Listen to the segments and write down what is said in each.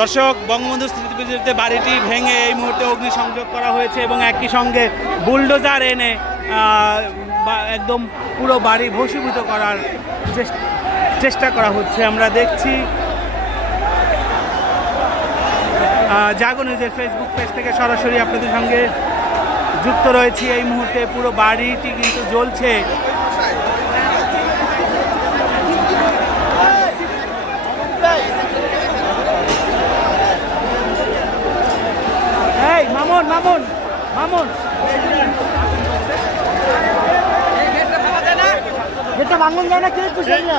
দর্শক, বঙ্গবন্ধু স্মৃতিবিজড়িত বাড়িটি ভেঙে এই মুহূর্তে অগ্নিসংযোগ করা হয়েছে এবং একই সঙ্গে বুলডোজার এনে একদম পুরো বাড়ি ভস্মীভূত করার চেষ্টা করা হচ্ছে। আমরা দেখছি জাগো নিউজের ফেসবুক পেজ থেকে সরাসরি আপনাদের সঙ্গে যুক্ত রয়েছি। এই মুহূর্তে পুরো বাড়িটি কিন্তু জ্বলছে। এই মামুন মামুন মামুন এটা ভাঙন যায় না, কে খুশি না।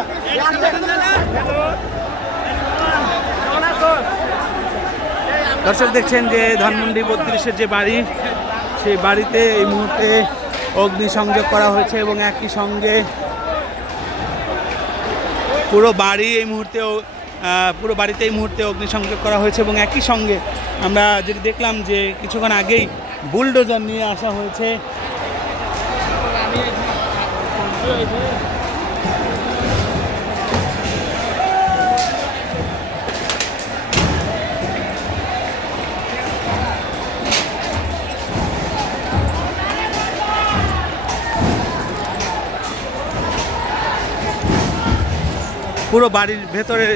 দর্শক দেখছেন যে ধানমন্ডি 32-এর যে বাড়ি, সেই বাড়িতে এই মুহূর্তে অগ্নিসংযোগ করা হয়েছে এবং একই সঙ্গে পুরো বাড়িতে এই মুহূর্তে অগ্নিসংযোগ করা হয়েছে এবং একই সঙ্গে আমরা যেটি দেখলাম যে কিছুক্ষণ আগেই বুলডোজার নিয়ে আসা হয়েছে। পুরো বাড়ির ভেতরের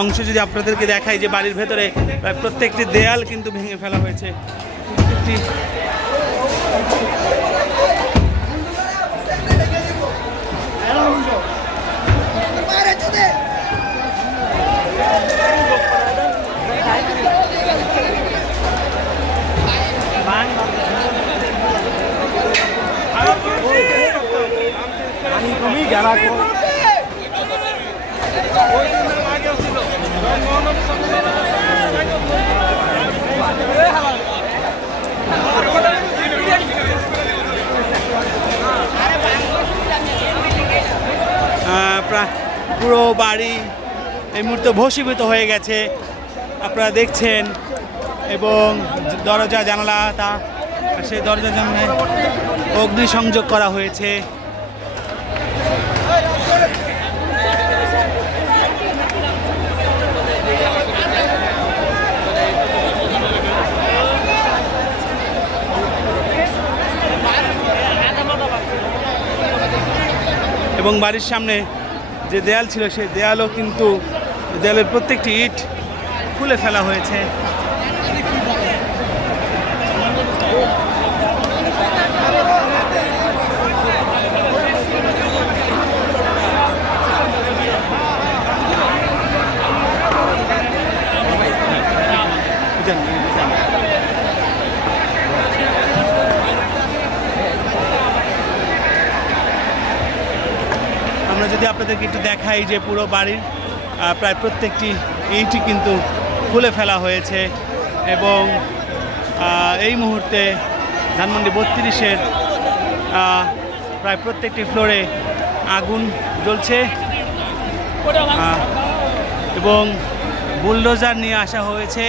অংশ যদি আপনাদেরকে দেখাই, যে বাড়ির ভেতরে প্রায় প্রত্যেকটি দেয়াল কিন্তু ভেঙে ফেলা হয়েছে। পুরো বাড়ি এই মুহূর্তে ভস্মীভূত হয়ে গেছে, আপনারা দেখছেন। এবং দরজা জানালা সেই দরজা জানালায় অগ্নিসংযোগ করা হয়েছে। এবং বাড়ির সামনে যে দেয়াল ছিল সেই দেয়ালও কিন্তু, দেয়ালের প্রত্যেকটি ইট খুলে ফেলা হয়েছে। আমরা যদি আপনাদেরকে একটু দেখাই যে পুরো বাড়ির প্রায় প্রত্যেকটি ইটই কিন্তু খুলে ফেলা হয়েছে এবং এই মুহূর্তে ধানমন্ডি 32-এর প্রায় প্রত্যেকটি ফ্লোরে আগুন জ্বলছে এবং বুলডোজার নিয়ে আসা হয়েছে